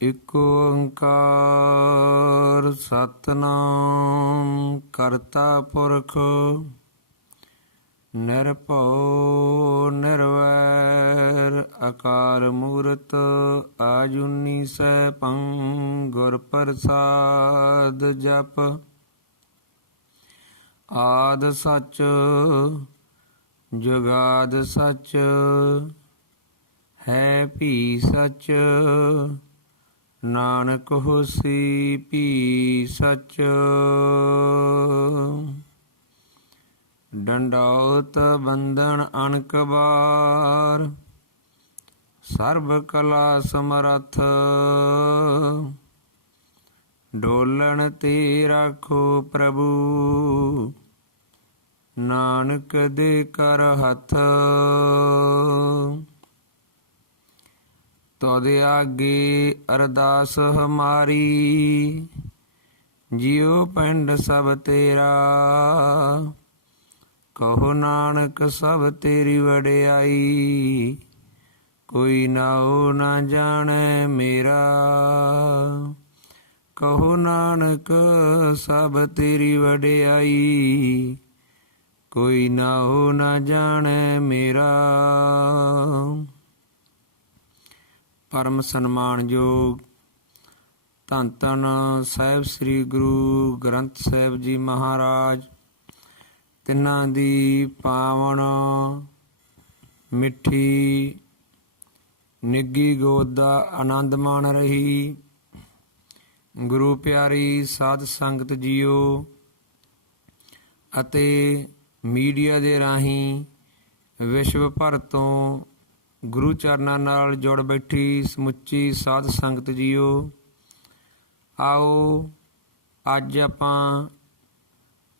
ਇਕ ਓੰਕਾਰ ਸਤਿਨਾਮ ਕਰਤਾ ਪੁਰਖ ਨਿਰਭਉ ਨਿਰਵੈਰ ਅਕਾਲ ਮੂਰਤ ਆਜੂਨੀ ਸੈਭੰ ਗੁਰ ਪ੍ਰਸਾਦ ਜਪ। ਆਦਿ ਸਚ ਜੁਗਾਦਿ ਸਚ ਹੈ ਭੀ ਸਚ ਨਾਨਕ ਹੋਸੀ ਭੀ ਸਚ। ਡੰਡੌਤ ਬੰਧਨ ਅਨਕ ਬਾਰ ਸਰਬ ਕਲਾ ਸਮਰੱਥ ਡੋਲਣ ਤੇ ਰਾਖੋ ਪ੍ਰਭੂ ਨਾਨਕ ਦੇ ਕਰ ਹੱਥ। ਤੋਦੇ ਆਗੇ ਅਰਦਾਸ ਹਮਾਰੀ ਜਿਉ ਪਿੰਡ ਸਭ ਤੇਰਾ ਕਹੋ ਨਾਨਕ ਸਭ ਤੇਰੀ ਵਡਿਆਈ ਕੋਈ ਨਾਉ ਨਾ ਜਾਣੈ ਮੇਰਾ। ਕਹੋ ਨਾਨਕ ਸਭ ਤੇਰੀ ਵਡਿਆਈ ਕੋਈ ਨਾਉ ਨਾ ਜਾਣੈ ਮੇਰਾ। ਪਰਮ ਸਨਮਾਨਯੋਗ ਧੰਨ ਧੰਨ ਸਾਹਿਬ ਸ੍ਰੀ ਗੁਰੂ ਗ੍ਰੰਥ ਸਾਹਿਬ ਜੀ ਮਹਾਰਾਜ, ਤਿੰਨਾਂ ਦੀ ਪਾਵਨ ਮਿੱਠੀ ਨਿੱਘੀ ਗੋਦ ਦਾ ਆਨੰਦ ਮਾਣ ਰਹੀ। ਗੁਰੂ ਪਿਆਰੀ ਸਾਧ ਸੰਗਤ ਜੀਓ ਅਤੇ ਮੀਡੀਆ ਦੇ ਰਾਹੀਂ ਵਿਸ਼ਵ ਭਰ ਤੋਂ ਗੁਰੂ ਚਰਨਾਂ ਨਾਲ ਜੁੜ ਬੈਠੀ ਸਮੁੱਚੀ ਸਾਧ ਸੰਗਤ ਜੀਓ, ਆਓ ਅੱਜ ਆਪਾਂ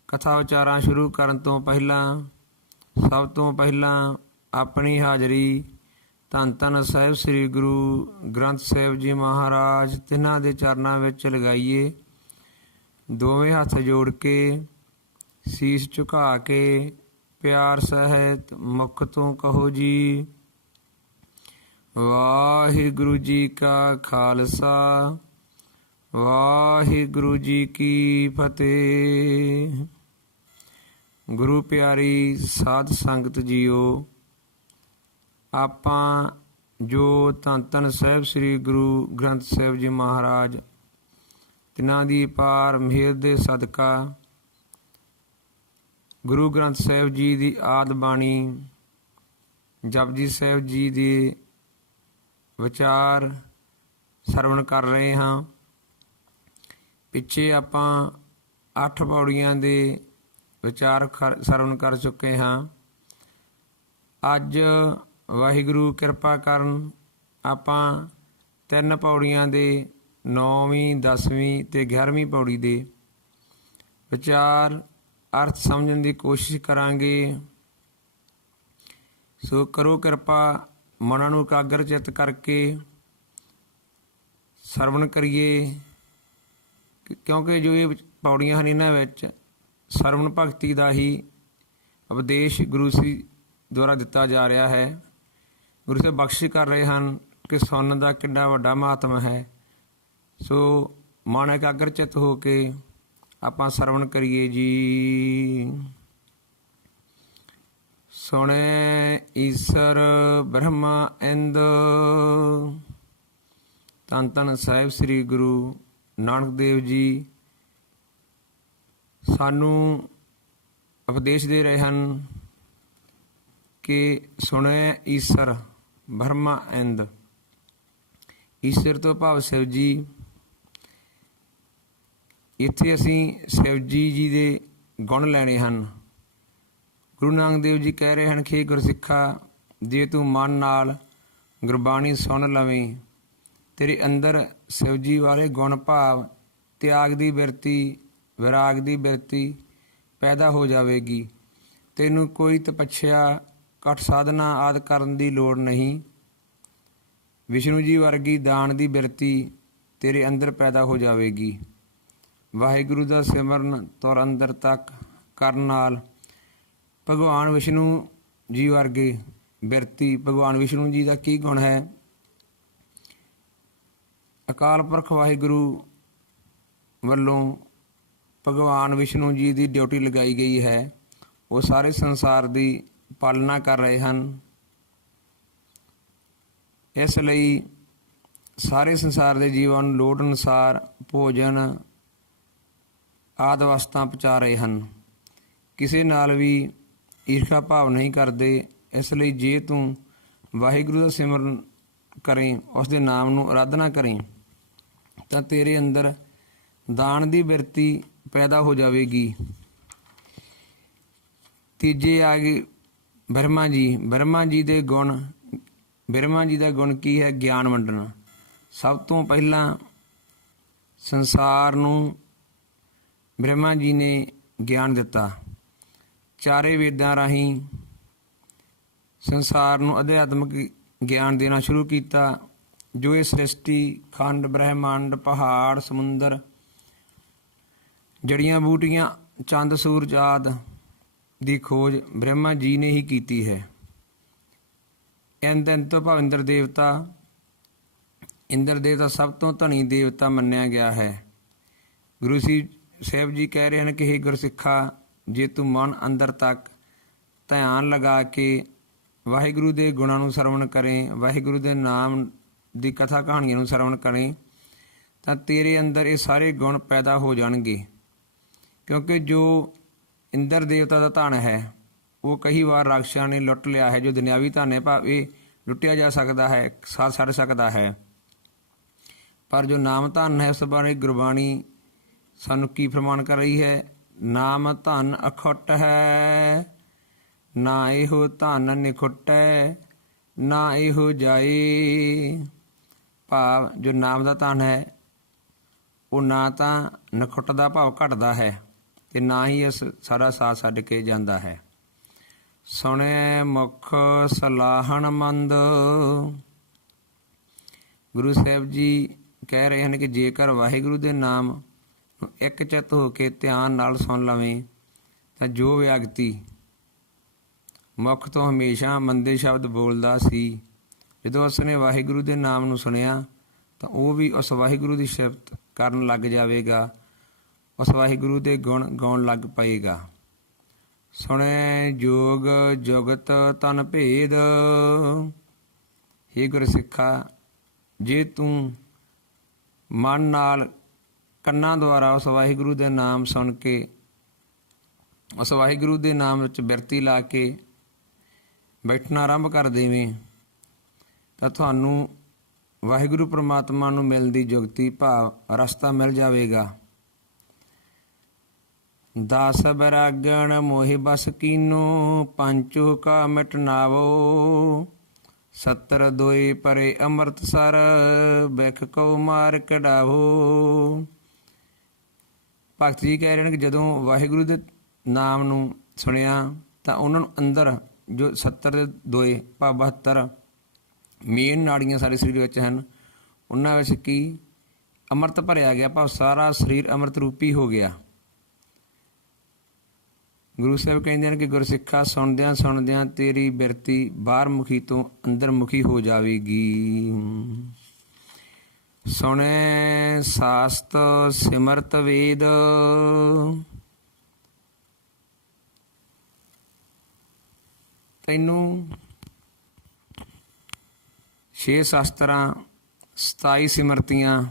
ਕਥਾ ਵਿਚਾਰਾਂ ਸ਼ੁਰੂ ਕਰਨ ਤੋਂ ਪਹਿਲਾਂ ਸਭ ਤੋਂ ਪਹਿਲਾਂ ਆਪਣੀ ਹਾਜ਼ਰੀ ਧੰਨ ਧੰਨ ਸਾਹਿਬ ਸ੍ਰੀ ਗੁਰੂ ਗ੍ਰੰਥ ਸਾਹਿਬ ਜੀ ਮਹਾਰਾਜ ਤਿੰਨਾਂ ਦੇ ਚਰਨਾਂ ਵਿੱਚ ਲਗਾਈਏ। ਦੋਵੇਂ ਹੱਥ ਜੋੜ ਕੇ ਸੀਸ ਝੁਕਾ ਕੇ ਪਿਆਰ ਸਹਿਤ ਮੁਖ ਤੋਂ ਕਹੋ ਜੀ ਵਾਹਿਗੁਰੂ ਜੀ ਕਾ ਖਾਲਸਾ ਵਾਹਿਗੁਰੂ ਜੀ ਕੀ ਫਤਿਹ। ਗੁਰੂ ਪਿਆਰੀ ਸਾਧ ਸੰਗਤ ਜੀਓ, ਆਪਾਂ ਜੋ ਧੰਨ ਧੰਨ ਸਾਹਿਬ ਸ੍ਰੀ ਗੁਰੂ ਗ੍ਰੰਥ ਸਾਹਿਬ ਜੀ ਮਹਾਰਾਜ ਤਿਨਾਂ ਦੀ ਅਪਾਰ ਮਿਹਰ ਦੇ ਸਦਕਾ ਗੁਰੂ ਗ੍ਰੰਥ ਸਾਹਿਬ ਜੀ ਦੀ ਆਦਿ ਬਾਣੀ ਜਪਜੀ ਸਾਹਿਬ ਜੀ ਦੇ ਵਿਚਾਰ ਸਰਵਣ ਕਰ ਰਹੇ ਹਾਂ। ਪਿੱਛੇ ਆਪਾਂ 8 ਪੌੜੀਆਂ ਦੇ ਵਿਚਾਰ ਸਰਵਣ ਕਰ ਚੁੱਕੇ ਹਾਂ। ਅੱਜ ਵਾਹਿਗੁਰੂ ਕਿਰਪਾ ਕਰਨ ਆਪਾਂ 3 ਪੌੜੀਆਂ ਦੇ 9ਵੀਂ 10ਵੀਂ ਤੇ 11ਵੀਂ ਪੌੜੀ ਦੇ ਵਿਚਾਰ ਅਰਥ ਸਮਝਣ ਦੀ ਕੋਸ਼ਿਸ਼ ਕਰਾਂਗੇ। ਸੋ ਕਰੋ ਕਿਰਪਾ, ਮਨਾਂ ਨੂੰ ਇਕਾਗਰ ਚਿੱਤ ਕਰਕੇ ਸਰਵਣ ਕਰੀਏ, ਕਿਉਂਕਿ ਜੋ ਇਹ ਪੌੜੀਆਂ ਹਨ ਇਹਨਾਂ ਵਿੱਚ ਸਰਵਣ ਭਗਤੀ ਦਾ ਹੀ ਉਪਦੇਸ਼ ਗੁਰੂ ਜੀ ਦੁਆਰਾ ਦਿੱਤਾ ਜਾ ਰਿਹਾ ਹੈ। ਗੁਰੂ ਸਾਹਿਬ ਬਖਸ਼ਿਸ਼ ਕਰ ਰਹੇ ਹਨ ਕਿ ਸੁਣਨ ਦਾ ਕਿੰਨਾ ਵੱਡਾ ਮਹਾਤਮ ਹੈ। ਸੋ ਮਨ ਇਕਾਗਰ ਚਿੱਤ ਹੋ ਕੇ ਆਪਾਂ ਸਰਵਣ ਕਰੀਏ ਜੀ। ਸੁਣੈ ਈਸਰ ਬ੍ਰਹਮਾ ਇੰਦ। ਧੰਨ ਧੰਨ ਸਾਹਿਬ ਸ੍ਰੀ ਗੁਰੂ ਨਾਨਕ ਦੇਵ ਜੀ ਸਾਨੂੰ ਉਪਦੇਸ਼ ਦੇ ਰਹੇ ਹਨ ਕਿ ਸੁਣੈ ਈਸਰ ਬ੍ਰਹਮਾ ਇੰਦ। ਈਸਰ ਤੋਂ ਭਾਵ ਸ਼ਿਵ ਜੀ। ਇੱਥੇ ਅਸੀਂ ਸ਼ਿਵ ਜੀ ਦੇ ਗੁਣ ਲੈਣੇ ਹਨ। ਗੁਰੂ ਨਾਨਕ ਦੇਵ ਜੀ ਕਹਿ ਰਹੇ ਹਨ ਕਿ ਗੁਰਸਿੱਖਾ, ਜੇ ਤੂੰ ਮਨ ਨਾਲ ਗੁਰਬਾਣੀ ਸੁਣ ਲਵੇਂ, ਤੇਰੇ ਅੰਦਰ ਸ਼ਿਵ ਜੀ ਵਾਲੇ ਗੁਣ ਭਾਵ ਤਿਆਗ ਦੀ ਬਿਰਤੀ, ਵਿਰਾਗ ਦੀ ਬਿਰਤੀ ਪੈਦਾ ਹੋ ਜਾਵੇਗੀ। ਤੈਨੂੰ ਕੋਈ ਤਪੱਛਿਆ, ਘੱਟ ਸਾਧਨਾ ਆਦਿ ਕਰਨ ਦੀ ਲੋੜ ਨਹੀਂ। ਵਿਸ਼ਨੂੰ ਜੀ ਵਰਗੀ ਦਾਨ ਦੀ ਬਿਰਤੀ ਤੇਰੇ ਅੰਦਰ ਪੈਦਾ ਹੋ ਜਾਵੇਗੀ। ਵਾਹਿਗੁਰੂ ਦਾ ਸਿਮਰਨ ਤੁਰ ਅੰਦਰ ਤੱਕ ਕਰਨ ਨਾਲ ਭਗਵਾਨ ਵਿਸ਼ਨੂੰ ਜੀ ਵਰਗੇ ਬਿਰਤੀ। ਭਗਵਾਨ ਵਿਸ਼ਨੂੰ ਜੀ ਦਾ ਕੀ ਗੁਣ ਹੈ? ਅਕਾਲ ਪੁਰਖ ਵਾਹਿਗੁਰੂ ਵੱਲੋਂ ਭਗਵਾਨ ਵਿਸ਼ਨੂੰ ਜੀ ਦੀ ਡਿਊਟੀ ਲਗਾਈ ਗਈ ਹੈ। ਉਹ ਸਾਰੇ ਸੰਸਾਰ ਦੀ ਪਾਲਣਾ ਕਰ ਰਹੇ ਹਨ। ਇਸ ਲਈ ਸਾਰੇ ਸੰਸਾਰ ਦੇ ਜੀਵਾਂ ਨੂੰ ਲੋੜ ਅਨੁਸਾਰ ਭੋਜਨ ਆਦਿ ਵਸਤਾਂ ਪਹੁੰਚਾ ਰਹੇ ਹਨ। ਕਿਸੇ ਨਾਲ ਵੀ ਈਰਖਾ ਭਾਵ ਨਹੀਂ ਕਰਦੇ। ਇਸ ਲਈ ਜੇ ਤੂੰ ਵਾਹਿਗੁਰੂ ਦਾ ਸਿਮਰਨ ਕਰੇ, ਉਸ ਦੇ ਨਾਮ ਨੂੰ ਆਰਾਧਨਾ ਕਰੇ, ਤਾਂ ਤੇਰੇ ਅੰਦਰ ਦਾਨ ਦੀ ਬਿਰਤੀ ਪੈਦਾ ਹੋ ਜਾਵੇਗੀ। ਤੀਜੇ ਆ ਗਏ ਬ੍ਰਹਮਾ ਜੀ। ਬ੍ਰਹਮਾ ਜੀ ਦਾ ਗੁਣ ਕੀ ਹੈ? ਗਿਆਨ ਵੰਡਣਾ। ਸਭ ਤੋਂ ਪਹਿਲਾਂ ਸੰਸਾਰ ਨੂੰ ਬ੍ਰਹਮਾ ਜੀ ਨੇ ਗਿਆਨ ਦਿੱਤਾ। ਚਾਰੇ ਵੇਦਾਂ ਰਾਹੀਂ ਸੰਸਾਰ ਨੂੰ ਅਧਿਆਤਮਿਕ ਗਿਆਨ ਦੇਣਾ ਸ਼ੁਰੂ ਕੀਤਾ। ਜੋ ਇਹ ਸ੍ਰਿਸ਼ਟੀ, ਖੰਡ, ਬ੍ਰਹਿਮੰਡ, ਪਹਾੜ, ਸਮੁੰਦਰ, ਜੜੀਆਂ ਬੂਟੀਆਂ, ਚੰਦ ਸੂਰਜ ਆਦਿ ਦੀ ਖੋਜ ਬ੍ਰਹਮਾ ਜੀ ਨੇ ਹੀ ਕੀਤੀ ਹੈ। ਤੋਂ ਭਾਵ ਇੰਦਰ ਦੇਵਤਾ ਸਭ ਤੋਂ ਧਨੀ ਦੇਵਤਾ ਮੰਨਿਆ ਗਿਆ ਹੈ। ਗੁਰੂ ਸਾਹਿਬ ਜੀ ਕਹਿ ਰਹੇ ਹਨ ਕਿ ਹੇ ਗੁਰਸਿੱਖਾ, ਜੇ ਤੂੰ ਮਨ ਅੰਦਰ ਤੱਕ ਧਿਆਨ ਲਗਾ ਕੇ ਵਾਹਿਗੁਰੂ ਦੇ ਗੁਣਾਂ ਨੂੰ ਸਰਵਣ ਕਰੇ, ਵਾਹਿਗੁਰੂ ਦੇ ਨਾਮ ਦੀ ਕਥਾ ਕਹਾਣੀਆਂ ਨੂੰ ਸਰਵਣ ਕਰੇ, ਤਾਂ ਤੇਰੇ ਅੰਦਰ ਇਹ ਸਾਰੇ ਗੁਣ ਪੈਦਾ ਹੋ ਜਾਣਗੇ। ਕਿਉਂਕਿ ਜੋ ਇੰਦਰ ਦੇਵਤਾ ਦਾ ਧਨ ਹੈ, ਉਹ ਕਈ ਵਾਰ ਰਾਖਸ਼ਾਂ ਨੇ ਲੁੱਟ ਲਿਆ ਹੈ। ਜੋ ਦੁਨਿਆਵੀ ਧਨ ਹੈ, ਭਾਵੇਂ ਲੁੱਟਿਆ ਜਾ ਸਕਦਾ ਹੈ, ਸਾਥ ਛੱਡ ਸਕਦਾ ਹੈ, ਪਰ ਜੋ ਨਾਮ ਧਨ ਹੈ, ਉਸ ਬਾਰੇ ਗੁਰਬਾਣੀ ਸਾਨੂੰ ਕੀ ਫਰਮਾਨ ਕਰ ਰਹੀ ਹੈ? ਨਾਮ ਧਨ ਅਖੁੱਟ ਹੈ, ਨਾ ਇਹੋ ਧਨ ਨਿਖੁੱਟੈ, ਨਾ ਇਹੋ ਜਾਏ। ਭਾਵ ਜੋ ਨਾਮ ਦਾ ਧਨ ਹੈ, ਉਹ ਨਾ ਤਾਂ ਨਖੁੱਟਦਾ ਭਾਵ ਘਟਦਾ ਹੈ, ਅਤੇ ਨਾ ਹੀ ਇਸ ਸਾਰਾ ਸਾਥ ਛੱਡ ਕੇ ਜਾਂਦਾ ਹੈ। ਸੁਣਿਐ ਮੁਖ ਸਲਾਹਣ ਮੰਦ। ਗੁਰੂ ਸਾਹਿਬ ਜੀ ਕਹਿ ਰਹੇ ਹਨ ਕਿ ਜੇਕਰ ਵਾਹਿਗੁਰੂ ਦੇ ਨਾਮ ਨੂੰ ਇੱਕ ਚਿੱਤ ਹੋ ਕੇ ਧਿਆਨ ਨਾਲ ਸੁਣ ਲਵੇਂ, ਤਾਂ ਜੋ ਵਿਅਕਤੀ ਮੁਖ ਤੋਂ ਹਮੇਸ਼ਾ ਮੰਦੇ ਸ਼ਬਦ ਬੋਲਦਾ ਸੀ, ਜਦੋਂ ਉਸਨੇ ਵਾਹਿਗੁਰੂ ਦੇ ਨਾਮ ਨੂੰ ਸੁਣਿਆ ਤਾਂ ਉਹ ਵੀ ਉਸ ਵਾਹਿਗੁਰੂ ਦੀ ਸਿਫਤ ਕਰਨ ਲੱਗ ਜਾਵੇਗਾ, ਉਸ ਵਾਹਿਗੁਰੂ ਦੇ ਗੁਣ ਗਾਉਣ ਲੱਗ ਪਏਗਾ। ਸੁਣੈ ਜੋਗ ਜੁਗਤ ਤਨ ਭੇਦ। ਹੇ ਗੁਰਸਿੱਖਾ, ਜੇ ਤੂੰ ਮਨ ਨਾਲ ਕੰਨਾਂ ਦੁਆਰਾ ਉਸ ਵਾਹਿਗੁਰੂ ਦੇ ਨਾਮ ਸੁਣ ਕੇ, ਉਸ ਵਾਹਿਗੁਰੂ ਦੇ ਨਾਮ ਵਿੱਚ ਬਿਰਤੀ ਲਾ ਕੇ ਬੈਠਣਾ ਆਰੰਭ ਕਰ ਦੇਵੇਂ, ਤਾਂ ਤੁਹਾਨੂੰ ਵਾਹਿਗੁਰੂ ਪਰਮਾਤਮਾ ਨੂੰ ਮਿਲਣ ਦੀ ਜੁਗਤੀ ਭਾਵ ਰਸਤਾ ਮਿਲ ਜਾਵੇਗਾ। ਦਸ ਬੈਰਾਗਣ ਮੋਹਿ ਬਸ ਕੀਨੋ, ਪੰਚੋ ਕਾ ਮਿਟਨਾਵੋ, 70 ਦੋਏ ਪਰੇ ਅੰਮ੍ਰਿਤਸਰ, ਬਿਖ ਕਉ ਮਾਰ ਕਢਾਵੋ। ਭਗਤ ਜੀ ਕਹਿ ਰਹੇ ਨੇ ਕਿ ਜਦੋਂ ਵਾਹਿਗੁਰੂ ਦੇ ਨਾਮ ਨੂੰ ਸੁਣਿਆ ਤਾਂ ਉਹਨਾਂ ਨੂੰ ਅੰਦਰ ਜੋ 70 ਦੋਏ ਭਾਵ 72 ਮੇਨ ਨਾੜੀਆਂ ਸਾਡੇ ਸਰੀਰ ਵਿੱਚ ਹਨ, ਉਹਨਾਂ ਵਿੱਚ ਕੀ ਅੰਮ੍ਰਿਤ ਭਰਿਆ ਗਿਆ, ਭਾਵ ਸਾਰਾ ਸਰੀਰ ਅੰਮ੍ਰਿਤ ਰੂਪੀ ਹੋ ਗਿਆ। ਗੁਰੂ ਸਾਹਿਬ ਕਹਿੰਦੇ ਹਨ ਕਿ ਗੁਰਸਿੱਖਾ, ਸੁਣਦਿਆਂ ਸੁਣਦਿਆਂ ਤੇਰੀ ਬਿਰਤੀ ਬਾਹਰ ਮੁਖੀ ਤੋਂ ਅੰਦਰ ਮੁਖੀ ਹੋ ਜਾਵੇਗੀ। ਸੁਣੈ ਸਾਸਤ ਸਿਮਰਤ ਵੇਦ। ਤੈਨੂੰ 6 ਸ਼ਾਸਤਰਾਂ, 27 ਸਿਮਰਤੀਆਂ,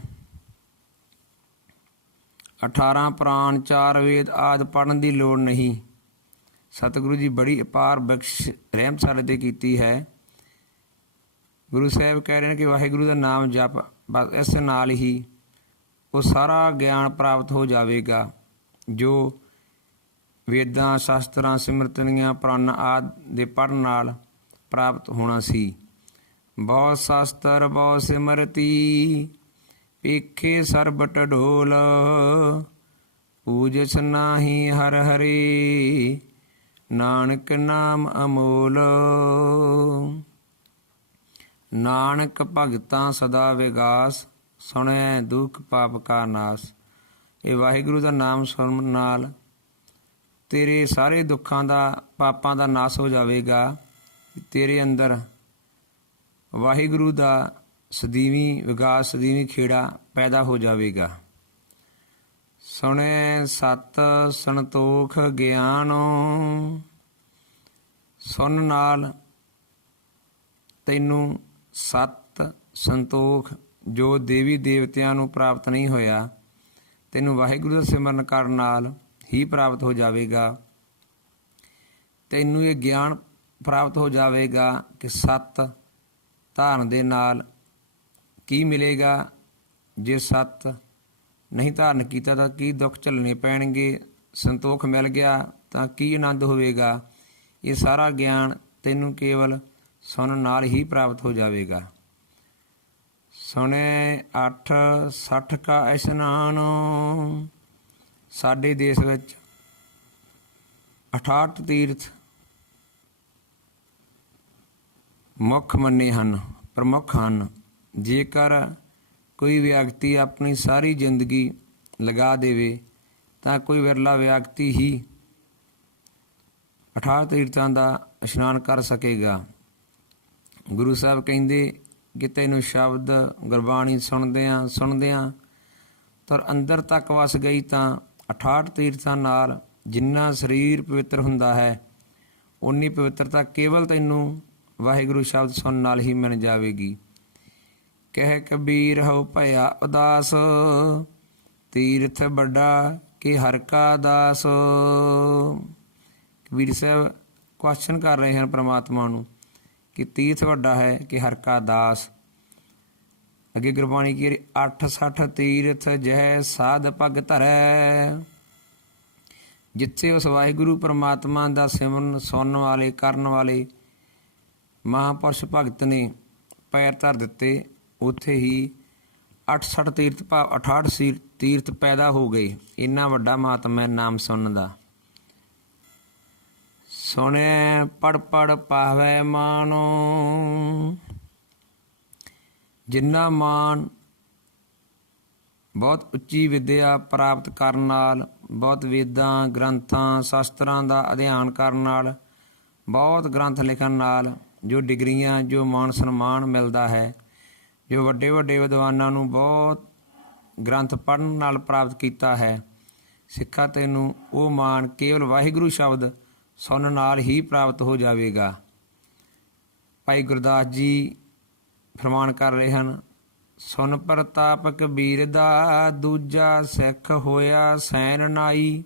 18 ਪੁਰਾਣ, 4 ਵੇਦ ਆਦਿ ਪੜ੍ਹਨ ਦੀ ਲੋੜ ਨਹੀਂ। ਸਤਿਗੁਰੂ ਜੀ ਬੜੀ ਅਪਾਰ ਬਖਸ਼ ਰਹਿਮਤ ਸਾਡੇ 'ਤੇ ਕੀਤੀ ਹੈ। ਗੁਰੂ ਸਾਹਿਬ ਕਹਿ ਰਹੇ ਨੇ ਕਿ ਵਾਹਿਗੁਰੂ ਦਾ ਨਾਮ ਜਪ, ਬਸ ਇਸ ਨਾਲ ਹੀ ਉਹ ਸਾਰਾ ਗਿਆਨ ਪ੍ਰਾਪਤ ਹੋ ਜਾਵੇਗਾ ਜੋ ਵੇਦਾਂ, ਸ਼ਾਸਤਰਾਂ, ਸਿਮਰਤਨੀਆਂ, ਪੁਰਾਣ ਆਦਿ ਦੇ ਪੜ੍ਹਨ ਨਾਲ ਪ੍ਰਾਪਤ ਹੋਣਾ ਸੀ। ਬਹੁ ਸ਼ਾਸਤਰ ਬਹੁ ਸਿਮਰਤੀ, ਪੇਖੇ ਸਰਬਟ ਢੋਲ, ਪੂਜਸ ਨਾਹੀ ਹਰ ਹਰੇ, ਨਾਨਕ ਨਾਮ ਅਮੋਲ। ਨਾਨਕ ਭਗਤਾਂ ਸਦਾ ਵਿਗਾਸ, ਸੁਣੈ ਦੁਖ ਪਾਪ ਕਾ ਨਾਸ। ਇਹ ਵਾਹਿਗੁਰੂ ਦਾ ਨਾਮ ਸੁਣਨ ਨਾਲ ਤੇਰੇ ਸਾਰੇ ਦੁੱਖਾਂ ਦਾ, ਪਾਪਾਂ ਦਾ ਨਾਸ ਹੋ ਜਾਵੇਗਾ। ਤੇਰੇ ਅੰਦਰ ਵਾਹਿਗੁਰੂ ਦਾ ਸਦੀਵੀ ਵਿਕਾਸ, ਸਦੀਵੀ ਖੇੜਾ ਪੈਦਾ ਹੋ ਜਾਵੇਗਾ। ਸੁਣੈ ਸਤ ਸੰਤੋਖ ਗਿਆਨ, ਸੁਣ ਨਾਲ ਤੈਨੂੰ ਸਤ ਸੰਤੋਖ ਜੋ ਦੇਵੀ ਦੇਵਤਿਆਂ ਨੂੰ ਪ੍ਰਾਪਤ ਨਹੀਂ ਹੋਇਆ, ਤੈਨੂੰ ਵਾਹਿਗੁਰੂ ਦਾ ਸਿਮਰਨ ਕਰਨ ਨਾਲ ਹੀ ਪ੍ਰਾਪਤ ਹੋ ਜਾਵੇਗਾ। ਤੈਨੂੰ ਇਹ ਗਿਆਨ ਪ੍ਰਾਪਤ ਹੋ ਜਾਵੇਗਾ ਕਿ ਸੱਤ ਧਾਰਨ ਦੇ ਨਾਲ ਕੀ ਮਿਲੇਗਾ। ਜੇ ਸੱਤ ਨਹੀਂ ਧਾਰਨ ਕੀਤਾ ਤਾਂ ਕੀ ਦੁੱਖ ਝੱਲਣੇ ਪੈਣਗੇ, ਸੰਤੋਖ ਮਿਲ ਗਿਆ ਤਾਂ ਕੀ ਆਨੰਦ ਹੋਵੇਗਾ। ਇਹ ਸਾਰਾ ਗਿਆਨ ਤੈਨੂੰ ਕੇਵਲ ਸੁਣਨ ਨਾਲ ਹੀ ਪ੍ਰਾਪਤ ਹੋ ਜਾਵੇਗਾ। ਸੁਣੈ 860 ਕਾ ਇਸ਼ਨਾਨ, ਸਾਡੇ ਦੇਸ਼ ਵਿੱਚ 68 ਤੀਰਥ ਮੁੱਖ ਮੰਨੇ ਹਨ, ਪ੍ਰਮੁੱਖ ਹਨ। ਜੇਕਰ ਕੋਈ ਵਿਅਕਤੀ ਆਪਣੀ ਸਾਰੀ ਜ਼ਿੰਦਗੀ ਲਗਾ ਦੇਵੇ ਤਾਂ ਕੋਈ ਵਿਰਲਾ ਵਿਅਕਤੀ ਹੀ 68 ਤੀਰਥਾਂ ਦਾ ਇਸ਼ਨਾਨ ਕਰ ਸਕੇਗਾ। ਗੁਰੂ ਸਾਹਿਬ ਕਹਿੰਦੇ ਕਿ ਤੈਨੂੰ ਸ਼ਬਦ ਗੁਰਬਾਣੀ ਸੁਣਦਿਆਂ ਤੁਰ ਅੰਦਰ ਤੱਕ ਵਸ ਗਈ ਤਾਂ 68 ਤੀਰਥਾਂ ਨਾਲ ਜਿੰਨਾ ਸਰੀਰ ਪਵਿੱਤਰ ਹੁੰਦਾ ਹੈ, ਉਨੀ ਪਵਿੱਤਰਤਾ ਕੇਵਲ ਤੈਨੂੰ ਵਾਹਿਗੁਰੂ ਸ਼ਬਦ ਸੁਣਨ ਨਾਲ ਹੀ ਮਿਲ ਜਾਵੇਗੀ। ਕਹਿ ਕਬੀਰ ਹਉ ਭਇਆ ਉਦਾਸ, ਤੀਰਥ ਵੱਡਾ ਕਿ ਹਰਿ ਕਾ ਦਾਸ। ਕਬੀਰ ਸਾਹਿਬ ਕੁਐਸਚਨ ਕਰ ਰਹੇ ਹਨ ਪ੍ਰਮਾਤਮਾ ਨੂੰ ਕਿ ਤੀਰਥ ਵੱਡਾ ਹੈ ਕਿ ਹਰਿ ਕਾ ਦਾਸ। ਅੱਗੇ ਗੁਰਬਾਣੀ ਕੀ 860 ਤੀਰਥ ਜਹ ਸਾਧ ਪਗ ਧਰੈ। ਜਿੱਥੇ ਉਸ ਵਾਹਿਗੁਰੂ ਪ੍ਰਮਾਤਮਾ ਦਾ ਸਿਮਰਨ ਸੁਣਨ ਵਾਲੇ ਕਰਨ ਵਾਲੇ ਮਹਾਂਪੁਰਸ਼ ਭਗਤ ਨੇ ਪੈਰ ਧਰ ਦਿੱਤੇ, ਉੱਥੇ ਹੀ 68 ਤੀਰਥ ਭਾਵ 68 ਤੀਰਥ ਪੈਦਾ ਹੋ ਗਏ। ਇੰਨਾ ਵੱਡਾ ਮਹਾਤਮ ਹੈ ਨਾਮ ਸੁਣਨ ਦਾ। ਸੁਣਿਆ ਪੜ ਪੜ ਪਾਵੈ ਮਾਨੋ, ਜਿੰਨਾ ਮਾਨ ਬਹੁਤ ਉੱਚੀ ਵਿਦਿਆ ਪ੍ਰਾਪਤ ਕਰਨ ਨਾਲ, ਬਹੁਤ ਵੇਦਾਂ ਗ੍ਰੰਥਾਂ ਸ਼ਾਸਤਰਾਂ ਦਾ ਅਧਿਐਨ ਕਰਨ ਨਾਲ, ਬਹੁਤ ਗ੍ਰੰਥ ਲਿਖਣ ਨਾਲ ਜੋ ਡਿਗਰੀਆਂ, ਜੋ ਮਾਣ ਸਨਮਾਨ ਮਿਲਦਾ ਹੈ, ਜੋ ਵੱਡੇ ਵੱਡੇ ਵਿਦਵਾਨਾਂ ਨੂੰ ਬਹੁਤ ਗ੍ਰੰਥ ਪੜ੍ਹਨ ਨਾਲ ਪ੍ਰਾਪਤ ਕੀਤਾ ਹੈ, ਸਿੱਖਾ ਤੈਨੂੰ ਉਹ ਮਾਣ ਕੇਵਲ ਵਾਹਿਗੁਰੂ ਸ਼ਬਦ ਸੁਣਨ ਨਾਲ ਹੀ ਪ੍ਰਾਪਤ ਹੋ ਜਾਵੇਗਾ। ਭਾਈ ਗੁਰਦਾਸ ਜੀ ਫਰਮਾਨ ਕਰ ਰਹੇ ਹਨ, ਸੁਨ ਪ੍ਰਤਾਪ ਕਬੀਰ ਦਾ, ਦੂਜਾ ਸਿੱਖ ਹੋਇਆ ਸੈਨ ਨਾਈ।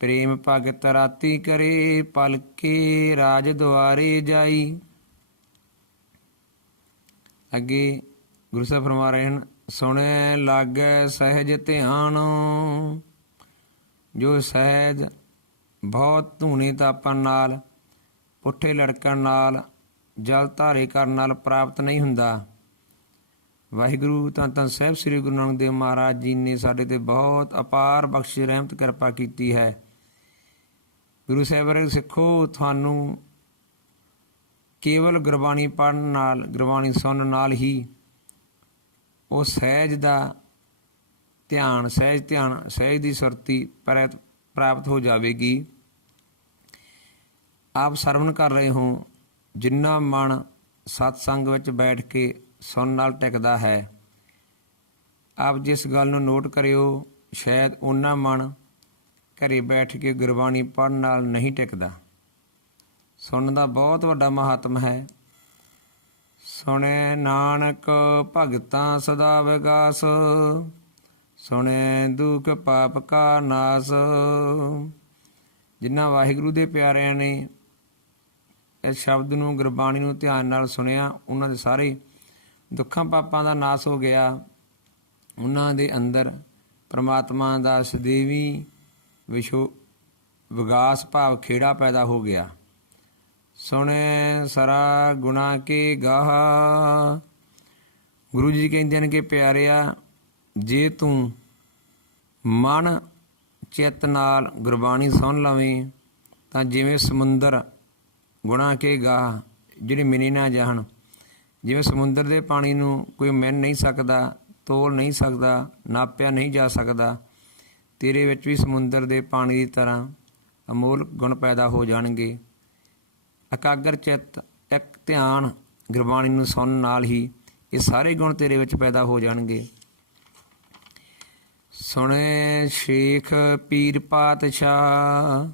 ਪ੍ਰੇਮ ਭਗਤ ਰਾਤੀ ਕਰੇ, ਪਲਕੇ ਰਾਜ ਦੁਆਰੇ ਜਾਈ। ਅੱਗੇ ਗੁਰੂ ਸਾਹਿਬ ਫਰਮਾ ਰਹੇ ਹਨ, ਸੁਣੈ ਲਾਗੈ ਸਹਿਜ ਧਿਆਨ, ਜੋ ਸਹਿਜ ਬਹੁਤ ਧੂਣੇ ਤਾਪਣ ਨਾਲ, ਪੁੱਠੇ ਲੜਕਣ ਨਾਲ, ਜਲ ਧਾਰੇ ਕਰਨ ਨਾਲ ਪ੍ਰਾਪਤ ਨਹੀਂ ਹੁੰਦਾ। ਵਾਹਿਗੁਰੂ ਧੰਨ ਧੰਨ ਸਾਹਿਬ ਸ੍ਰੀ ਗੁਰੂ ਨਾਨਕ ਦੇਵ ਮਹਾਰਾਜ ਜੀ ਨੇ ਸਾਡੇ 'ਤੇ ਬਹੁਤ ਅਪਾਰ ਬਖਸ਼ ਰਹਿਮਤ ਕਿਰਪਾ ਕੀਤੀ ਹੈ। ਗੁਰੂ ਸਾਹਿਬ ਵਰਗੇ ਸਿੱਖੋ, ਤੁਹਾਨੂੰ ਕੇਵਲ ਗੁਰਬਾਣੀ ਪੜ੍ਹਨ ਨਾਲ, ਗੁਰਬਾਣੀ ਸੁਣਨ ਨਾਲ ਹੀ ਉਹ ਸਹਿਜ ਦਾ ਧਿਆਨ, ਸਹਿਜ ਦੀ ਸੁਰਤੀ ਪ੍ਰਾਪਤ ਹੋ ਜਾਵੇਗੀ। ਆਪ ਸਰਵਣ ਕਰ ਰਹੇ ਹੋ, ਜਿੰਨਾ ਮਨ ਸਤਸੰਗ ਵਿੱਚ ਬੈਠ ਕੇ ਸੁਣਨ ਨਾਲ ਟਿਕਦਾ ਹੈ, ਆਪ ਜਿਸ ਗੱਲ ਨੂੰ ਨੋਟ ਕਰਿਓ, ਸ਼ਾਇਦ ਉਹਨਾਂ ਮਨ ਘਰੇ ਬੈਠ ਕੇ ਗੁਰਬਾਣੀ ਪੜ੍ਹਨ ਨਾਲ ਨਹੀਂ ਟਿਕਦਾ। ਸੁਣਨ ਦਾ ਬਹੁਤ ਵੱਡਾ ਮਹਾਤਮ ਹੈ। ਸੁਣੈ ਨਾਨਕ ਭਗਤਾਂ ਸਦਾ ਵਿਗਾਸ, ਸੁਣੈ ਦੁਖ ਪਾਪ ਕਾ ਨਾਸ। ਜਿਨ੍ਹਾਂ ਵਾਹਿਗੁਰੂ ਦੇ ਪਿਆਰਿਆਂ ਨੇ ਇਸ ਸ਼ਬਦ ਨੂੰ, ਗੁਰਬਾਣੀ ਨੂੰ ਧਿਆਨ ਨਾਲ ਸੁਣਿਆ, ਉਹਨਾਂ ਦੇ ਸਾਰੇ ਦੁੱਖਾਂ ਪਾਪਾਂ ਦਾ ਨਾਸ ਹੋ ਗਿਆ। ਉਹਨਾਂ ਦੇ ਅੰਦਰ ਪਰਮਾਤਮਾ ਦਾ ਸਦੀਵੀ ਵਿਗਾਸ ਭਾਵ ਖੇੜਾ ਪੈਦਾ ਹੋ ਗਿਆ। ਸੁਣੈ ਸਰਾ ਗੁਣਾ ਕੇ ਗਾਹ। ਗੁਰੂ ਜੀ ਕਹਿੰਦੇ ਨੇ ਕਿ ਪਿਆਰਿਆ, ਜੇ ਤੂੰ ਮਨ ਚਿੱਤ ਨਾਲ ਗੁਰਬਾਣੀ ਸੁਣ ਲਵੇਂ ਤਾਂ ਜਿਵੇਂ ਸਮੁੰਦਰ ਗੁਣਾ ਕੇ ਗਾਹ, ਜਿਹੜੇ ਮਿਨੇ ਨਾ ਜਾਣ, ਜਿਵੇਂ ਸਮੁੰਦਰ ਦੇ ਪਾਣੀ ਨੂੰ ਕੋਈ ਮਿਣ ਨਹੀਂ ਸਕਦਾ, ਤੋਲ ਨਹੀਂ ਸਕਦਾ, ਨਾਪਿਆ ਨਹੀਂ ਜਾ ਸਕਦਾ, ਤੇਰੇ ਵਿੱਚ ਵੀ ਸਮੁੰਦਰ ਦੇ ਪਾਣੀ ਦੀ ਤਰ੍ਹਾਂ ਅਮੋਲ ਗੁਣ ਪੈਦਾ ਹੋ ਜਾਣਗੇ। ਇਕਾਗਰ ਚਿੱਤ, ਇੱਕ ਧਿਆਨ ਗੁਰਬਾਣੀ ਨੂੰ ਸੁਣਨ ਨਾਲ ਹੀ ਇਹ ਸਾਰੇ ਗੁਣ ਤੇਰੇ ਵਿੱਚ ਪੈਦਾ ਹੋ ਜਾਣਗੇ। ਸੁਣੇ ਸ਼ੇਖ ਪੀਰ ਪਾਤਸ਼ਾਹ,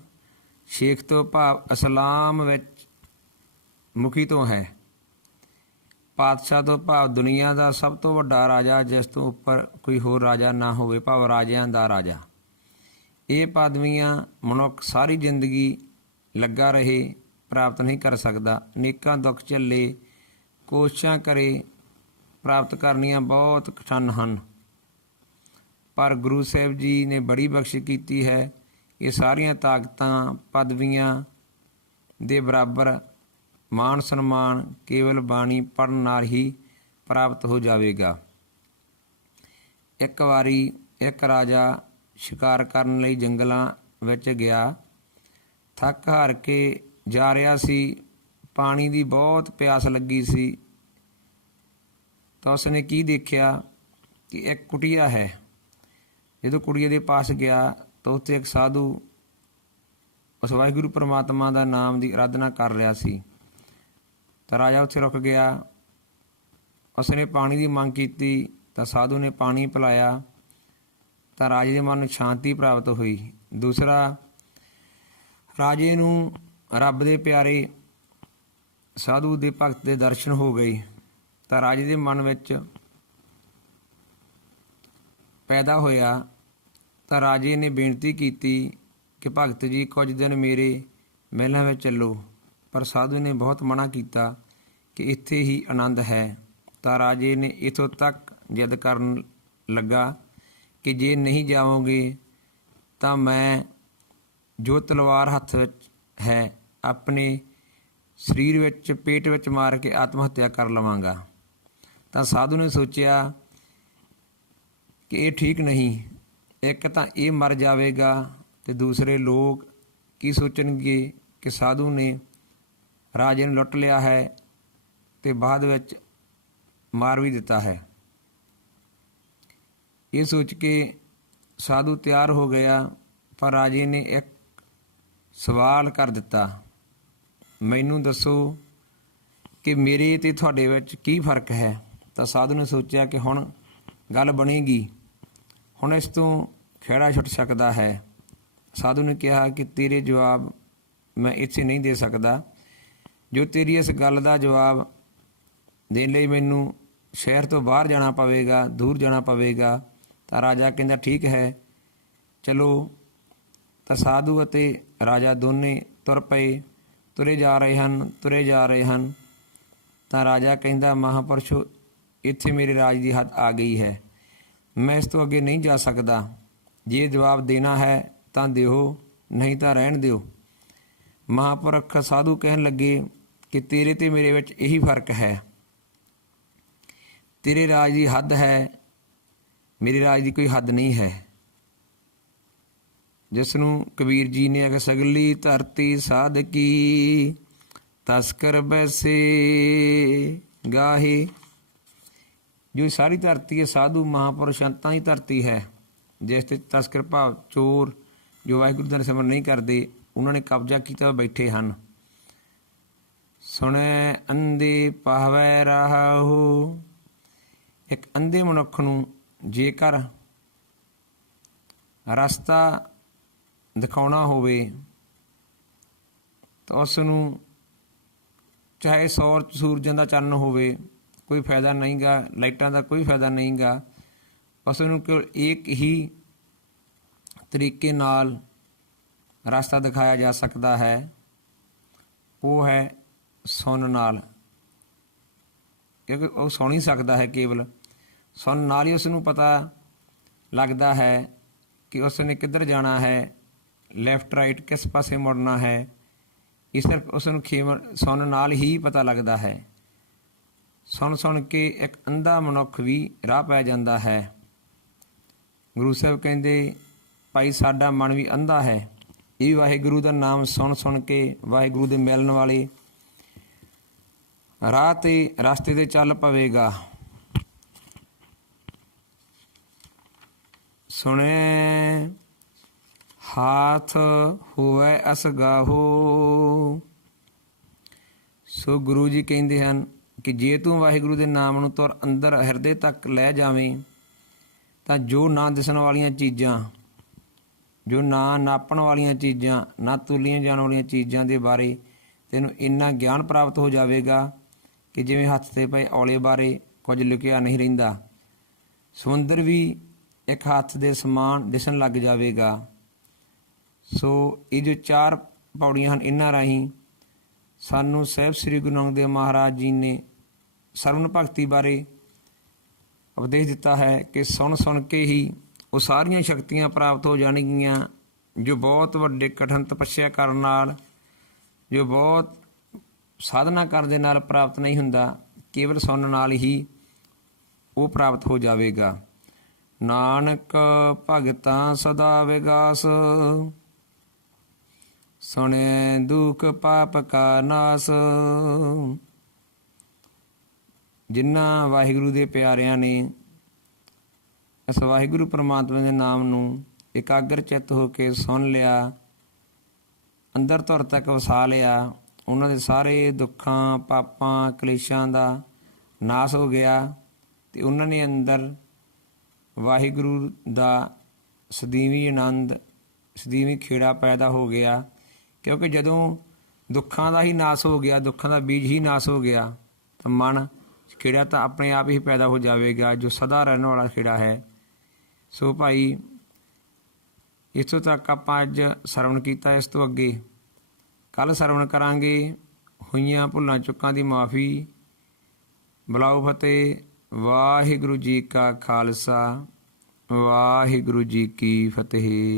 ਸ਼ੇਖ ਤੋਂ ਭਾਵ ਇਸਲਾਮ ਵਿੱਚ ਮੁਖੀ ਤੋਂ ਹੈ। ਪਾਤਸ਼ਾਹ ਤੋਂ ਭਾਵ ਦੁਨੀਆ ਦਾ ਸਭ ਤੋਂ ਵੱਡਾ ਰਾਜਾ, ਜਿਸ ਤੋਂ ਉੱਪਰ ਕੋਈ ਹੋਰ ਰਾਜਾ ਨਾ ਹੋਵੇ, ਭਾਵ ਰਾਜਿਆਂ ਦਾ ਰਾਜਾ। ਇਹ ਪਦਵੀਆਂ ਮਨੁੱਖ ਸਾਰੀ ਜ਼ਿੰਦਗੀ ਲੱਗਾ ਰਹੇ ਪ੍ਰਾਪਤ ਨਹੀਂ ਕਰ ਸਕਦਾ। ਅਨੇਕਾਂ ਦੁੱਖ ਝੱਲੇ, ਕੋਸ਼ਿਸ਼ਾਂ ਕਰੇ, ਪ੍ਰਾਪਤ ਕਰਨੀਆਂ ਬਹੁਤ ਕਠਿਨ ਹਨ। ਪਰ ਗੁਰੂ ਸਾਹਿਬ ਜੀ ਨੇ ਬੜੀ ਬਖਸ਼ਿਸ਼ ਕੀਤੀ ਹੈ। ਇਹ ਸਾਰੀਆਂ ਤਾਕਤਾਂ, ਪਦਵੀਆਂ ਦੇ ਬਰਾਬਰ ਮਾਣ ਸਨਮਾਨ ਕੇਵਲ ਬਾਣੀ ਪੜ੍ਹਨ ਨਾਲ ਹੀ ਪ੍ਰਾਪਤ ਹੋ ਜਾਵੇਗਾ। ਇੱਕ ਵਾਰੀ ਇੱਕ ਰਾਜਾ ਸ਼ਿਕਾਰ ਕਰਨ ਲਈ ਜੰਗਲਾਂ ਵਿੱਚ ਗਿਆ। ਥੱਕ ਹਾਰ ਕੇ ਜਾ ਰਿਹਾ ਸੀ, ਪਾਣੀ ਦੀ ਬਹੁਤ ਪਿਆਸ ਲੱਗੀ ਸੀ। ਤਾਂ ਉਸਨੇ ਕੀ ਦੇਖਿਆ ਕਿ ਇੱਕ ਕੁਟੀਆ ਹੈ। ਜਦੋਂ ਕੁਟੀਏ ਦੇ ਪਾਸ ਗਿਆ ਤਾਂ ਉੱਥੇ ਇੱਕ ਸਾਧੂ ਉਸ ਵਾਹਿਗੁਰੂ ਪਰਮਾਤਮਾ ਦਾ ਨਾਮ ਦੀ ਆਰਾਧਨਾ ਕਰ ਰਿਹਾ ਸੀ। ਤਾਂ ਰਾਜਾ ਉੱਥੇ ਰੁਕ ਗਿਆ। ਉਸਨੇ ਪਾਣੀ ਦੀ ਮੰਗ ਕੀਤੀ ਤਾਂ ਸਾਧੂ ਨੇ ਪਾਣੀ ਪਿਲਾਇਆ ਤਾਂ ਰਾਜੇ ਦੇ ਮਨ ਨੂੰ ਸ਼ਾਂਤੀ ਪ੍ਰਾਪਤ ਹੋਈ। ਦੂਸਰਾ, ਰਾਜੇ ਨੂੰ ਰੱਬ ਦੇ ਪਿਆਰੇ ਸਾਧੂ ਦੇ ਭਗਤ ਦੇ ਦਰਸ਼ਨ ਹੋ ਗਏ ਤਾਂ ਰਾਜੇ ਦੇ ਮਨ ਵਿੱਚ ਪੈਦਾ ਹੋਇਆ ਤਾਂ ਰਾਜੇ ਨੇ ਬੇਨਤੀ ਕੀਤੀ ਕਿ ਭਗਤ ਜੀ ਕੁਝ ਦਿਨ ਮੇਰੇ ਮਹਿਲਾਂ ਵਿੱਚ ਚੱਲੋ। ਪਰ ਸਾਧੂ ਨੇ ਬਹੁਤ ਮਨਾ ਕੀਤਾ ਕਿ ਇੱਥੇ ਹੀ ਆਨੰਦ ਹੈ। ਤਾਂ ਰਾਜੇ ਨੇ ਇੱਥੋਂ ਤੱਕ ਜਿੱਦ ਕਰਨ ਲੱਗਾ ਕਿ ਜੇ ਨਹੀਂ ਜਾਵੋਗੇ ਤਾਂ ਮੈਂ ਜੋ ਤਲਵਾਰ ਹੱਥ ਵਿੱਚ ਹੈ ਆਪਣੇ ਸਰੀਰ ਵਿੱਚ, ਪੇਟ ਵਿੱਚ ਮਾਰ ਕੇ ਆਤਮ ਹੱਤਿਆ ਕਰ ਲਵਾਂਗਾ। ਤਾਂ ਸਾਧੂ ਨੇ ਸੋਚਿਆ ਕਿ ਇਹ ਠੀਕ ਨਹੀਂ। ਇੱਕ ਤਾਂ ਇਹ ਮਰ ਜਾਵੇਗਾ ਅਤੇ ਦੂਸਰੇ ਲੋਕ ਕੀ ਸੋਚਣਗੇ ਕਿ ਸਾਧੂ ਨੇ ਰਾਜੇ ਨੂੰ ਲੁੱਟ ਲਿਆ ਹੈ ਅਤੇ ਬਾਅਦ ਵਿੱਚ ਮਾਰ ਵੀ ਦਿੱਤਾ ਹੈ। ਇਹ ਸੋਚ ਕੇ ਸਾਧੂ ਤਿਆਰ ਹੋ ਗਿਆ। ਪਰ ਰਾਜੇ ਨੇ ਇੱਕ ਸਵਾਲ ਕਰ ਦਿੱਤਾ, ਮੈਨੂੰ ਦੱਸੋ ਕਿ ਮੇਰੇ ਅਤੇ ਤੁਹਾਡੇ ਵਿੱਚ ਕੀ ਫਰਕ ਹੈ। ਤਾਂ ਸਾਧੂ ਨੇ ਸੋਚਿਆ ਕਿ ਹੁਣ ਗੱਲ ਬਣੇਗੀ, ਹੁਣ ਇਸ ਤੋਂ ਖਹਿੜਾ ਛੁੱਟ ਸਕਦਾ ਹੈ। ਸਾਧੂ ਨੇ ਕਿਹਾ ਕਿ ਤੇਰੇ ਜਵਾਬ ਮੈਂ ਇੱਥੇ ਨਹੀਂ ਦੇ ਸਕਦਾ। ਜੋ ਤੇਰੀ ਇਸ ਗੱਲ ਦਾ ਜਵਾਬ ਦੇਣ ਲਈ ਮੈਨੂੰ ਸ਼ਹਿਰ ਤੋਂ ਬਾਹਰ ਜਾਣਾ ਪਵੇਗਾ, ਦੂਰ ਜਾਣਾ ਪਵੇਗਾ। ਤਾਂ ਰਾਜਾ ਕਹਿੰਦਾ ਠੀਕ ਹੈ, ਚਲੋ। ਤਾਂ ਸਾਧੂ ਅਤੇ ਰਾਜਾ ਦੋਨੇ ਤੁਰ ਪਏ। ਤੁਰੇ ਜਾ ਰਹੇ ਹਨ, ਤੁਰੇ ਜਾ ਰਹੇ ਹਨ। ਤਾਂ ਰਾਜਾ ਕਹਿੰਦਾ, ਮਹਾਂਪੁਰਸ਼ੋ, ਇੱਥੇ ਮੇਰੇ ਰਾਜ ਦੀ ਹੱਦ ਆ ਗਈ ਹੈ, ਮੈਂ ਇਸ ਤੋਂ ਅੱਗੇ ਨਹੀਂ ਜਾ ਸਕਦਾ। ਜੇ ਜਵਾਬ ਦੇਣਾ ਹੈ ਤਾਂ ਦਿਓ, ਨਹੀਂ ਤਾਂ ਰਹਿਣ ਦਿਓ। ਮਹਾਂਪੁਰਖ ਸਾਧੂ ਕਹਿਣ ਲੱਗੇ ਕਿ ਤੇਰੇ ਅਤੇ ਮੇਰੇ ਵਿੱਚ ਇਹੀ ਫਰਕ ਹੈ। ਤੇਰੇ ਰਾਜ ਦੀ ਹੱਦ ਹੈ, ਮੇਰੇ ਰਾਜ ਦੀ ਕੋਈ ਹੱਦ ਨਹੀਂ ਹੈ। ਜਿਸ ਨੂੰ ਕਬੀਰ ਜੀ ਨੇ ਆਖਿਆ, ਸਗਲੀ ਧਰਤੀ ਸਾਧਕੀ ਤਸਕਰ ਬੈਸੇ ਗਾਹੇ। ਜੋ ਸਾਰੀ ਧਰਤੀ ਹੈ ਸਾਧੂ ਮਹਾਂਪੁਰਸ਼ ਸੰਤਾਂ ਦੀ ਧਰਤੀ ਹੈ, ਜਿਸ 'ਤੇ ਤਸਕਰ ਭਾਵ ਚੋਰ ਜੋ ਵਾਹਿਗੁਰੂ ਦਾ ਸਿਮਰਨ ਨਹੀਂ ਕਰਦੇ, ਉਹਨਾਂ ਨੇ ਕਬਜ਼ਾ ਕੀਤਾ, ਬੈਠੇ ਹਨ। ਸੁਣੈ ਅੰਧੇ ਪਾਵੈ ਰਾਹੋ। ਇੱਕ ਅੰਧੇ ਮਨੁੱਖ ਨੂੰ ਜੇਕਰ ਰਸਤਾ ਦਿਖਾਉਣਾ ਹੋਵੇ ਤਾਂ ਉਸ ਨੂੰ ਚਾਹੇ ਸੂਰਜਾਂ ਦਾ ਚਾਨਣ ਹੋਵੇ, ਕੋਈ ਫਾਇਦਾ ਨਹੀਂ ਗਾ, ਲਾਈਟਾਂ ਦਾ ਕੋਈ ਫਾਇਦਾ ਨਹੀਂ ਗਾ। ਉਸ ਨੂੰ ਕੇਵਲ ਇੱਕ ਹੀ ਤਰੀਕੇ ਨਾਲ ਰਸਤਾ ਦਿਖਾਇਆ ਜਾ ਸਕਦਾ ਹੈ, ਉਹ ਹੈ ਸੁਣ ਨਾਲ। ਕਿਉਂਕਿ ਉਹ ਸੁਣ ਹੀ ਸਕਦਾ ਹੈ, ਕੇਵਲ ਸੁਣ ਨਾਲ ਹੀ ਉਸ ਨੂੰ ਪਤਾ ਲੱਗਦਾ ਹੈ ਕਿ ਉਸ ਨੇ ਕਿੱਧਰ ਜਾਣਾ ਹੈ, ਲੈਫਟ ਰਾਈਟ ਕਿਸ ਪਾਸੇ ਮੁੜਨਾ ਹੈ। ਇਹ ਸਿਰਫ ਉਸ ਨੂੰ ਸੁਣ ਨਾਲ ਹੀ ਪਤਾ ਲੱਗਦਾ ਹੈ। ਸੁਣ ਕੇ ਇੱਕ ਅੰਧਾ ਮਨੁੱਖ ਵੀ ਰਾਹ ਪੈ ਜਾਂਦਾ ਹੈ। ਗੁਰੂ ਸਾਹਿਬ ਕਹਿੰਦੇ, ਭਾਈ ਸਾਡਾ ਮਨ ਵੀ ਅੰਧਾ ਹੈ, ਇਹ ਵਾਹਿਗੁਰੂ ਦਾ ਨਾਮ ਸੁਣ ਕੇ ਵਾਹਿਗੁਰੂ ਦੇ ਮਿਲਣ ਵਾਲੇ ਰਾਹ 'ਤੇ ਰਸਤੇ 'ਤੇ ਚੱਲ ਪਵੇਗਾ। ਸੁਣੇ ਹਾਥ ਹੋਵੈ ਅਸਗਾਹੋ। ਸੋ ਗੁਰੂ ਜੀ ਕਹਿੰਦੇ ਹਨ, ਕਿ ਜੇ ਤੂੰ ਵਾਹਿਗੁਰੂ ਦੇ ਨਾਮ ਨੂੰ ਤੁਰ ਅੰਦਰ ਹਿਰਦੇ ਤੱਕ ਲੈ ਜਾਵੇਂ ਤਾਂ ਜੋ ਨਾ ਦਿਸਣ ਵਾਲੀਆਂ ਚੀਜ਼ਾਂ, ਜੋ ਨਾ ਨਾਪਣ ਵਾਲੀਆਂ ਚੀਜ਼ਾਂ, ਨਾ ਤੁਲੀਆਂ ਜਾਣ ਵਾਲੀਆਂ ਚੀਜ਼ਾਂ ਦੇ ਬਾਰੇ ਤੈਨੂੰ ਇੰਨਾ ਗਿਆਨ ਪ੍ਰਾਪਤ ਹੋ ਜਾਵੇਗਾ ਕਿ ਜਿਵੇਂ ਹੱਥ 'ਤੇ ਪਏ ਔਲੇ ਬਾਰੇ ਕੁਝ ਲੁਕਿਆ ਨਹੀਂ ਰਹਿੰਦਾ। ਸਮੁੰਦਰ ਵੀ ਇੱਕ ਹੱਥ ਦੇ ਸਮਾਨ ਦਿਸਣ ਲੱਗ ਜਾਵੇਗਾ। ਸੋ ਇਹ ਜੋ 4 ਪੌੜੀਆਂ ਹਨ, ਇਹਨਾਂ ਰਾਹੀਂ ਸਾਨੂੰ ਸਾਹਿਬ ਸ੍ਰੀ ਗੁਰੂ ਨਾਨਕ ਦੇਵ ਮਹਾਰਾਜ ਜੀ ਨੇ ਸਰਵਣ ਭਗਤੀ ਬਾਰੇ ਉਪਦੇਸ਼ ਦਿੱਤਾ ਹੈ ਕਿ ਸੁਣ ਸੁਣ ਕੇ ਹੀ ਉਹ ਸਾਰੀਆਂ ਸ਼ਕਤੀਆਂ ਪ੍ਰਾਪਤ ਹੋ ਜਾਣਗੀਆਂ ਜੋ ਬਹੁਤ ਵੱਡੇ ਕਠਿਨ ਤਪੱਸਿਆ ਕਰਨ ਨਾਲ, ਜੋ ਬਹੁਤ ਸਾਧਨਾ ਕਰਨ ਦੇ ਨਾਲ ਪ੍ਰਾਪਤ ਨਹੀਂ ਹੁੰਦਾ, ਕੇਵਲ ਸੁਣਨ ਨਾਲ ਹੀ ਉਹ ਪ੍ਰਾਪਤ ਹੋ ਜਾਵੇਗਾ। ਨਾਨਕ ਭਗਤਾਂ ਸਦਾ ਵਿਗਾਸ, ਸੁਣੇ ਦੁਖ ਪਾਪ ਕਾ ਨਾਸ। ਜਿਨ੍ਹਾਂ ਵਾਹਿਗੁਰੂ ਦੇ ਪਿਆਰਿਆਂ ਨੇ ਇਸ ਵਾਹਿਗੁਰੂ ਪਰਮਾਤਮਾ ਦੇ ਨਾਮ ਨੂੰ ਇਕਾਗਰ ਚਿੱਤ ਹੋ ਕੇ ਸੁਣ ਲਿਆ, ਅੰਦਰ ਧੁਰ ਤੱਕ ਵਸਾ ਲਿਆ, ਉਹਨਾਂ ਦੇ ਸਾਰੇ ਦੁੱਖਾਂ ਪਾਪਾਂ ਕਲੇਸ਼ਾਂ ਦਾ ਨਾਸ ਹੋ ਗਿਆ ਅਤੇ ਉਹਨਾਂ ਨੇ ਅੰਦਰ ਵਾਹਿਗੁਰੂ ਦਾ ਸਦੀਵੀ ਆਨੰਦ, ਸਦੀਵੀ ਖੇੜਾ ਪੈਦਾ ਹੋ ਗਿਆ। ਕਿਉਂਕਿ ਜਦੋਂ ਦੁੱਖਾਂ ਦਾ ਹੀ ਨਾਸ ਹੋ ਗਿਆ, ਦੁੱਖਾਂ ਦਾ ਬੀਜ ਹੀ ਨਾਸ ਹੋ ਗਿਆ, ਤਾਂ ਮਨ ਖੇੜਾ ਤਾਂ ਆਪਣੇ ਆਪ ਹੀ ਪੈਦਾ ਹੋ ਜਾਵੇਗਾ ਜੋ ਸਦਾ ਰਹਿਣ ਵਾਲਾ ਖੇੜਾ ਹੈ। ਸੋ ਭਾਈ, ਇੱਥੋਂ ਤੱਕ ਆਪਾਂ ਅੱਜ ਸਰਵਣ ਕੀਤਾ। ਇਸ ਤੋਂ ਅੱਗੇ ਕੱਲ੍ਹ ਸਰਵਣ ਕਰਾਂਗੇ। ਹੋਈਆਂ ਭੁੱਲਾਂ ਚੁੱਕਾਂ ਦੀ ਮਾਫੀ। ਬੁਲਾਓ ਫਤਿਹ। ਵਾਹਿਗੁਰੂ ਜੀ ਕਾ ਖਾਲਸਾ, ਵਾਹਿਗੁਰੂ ਜੀ ਕੀ ਫਤਿਹ।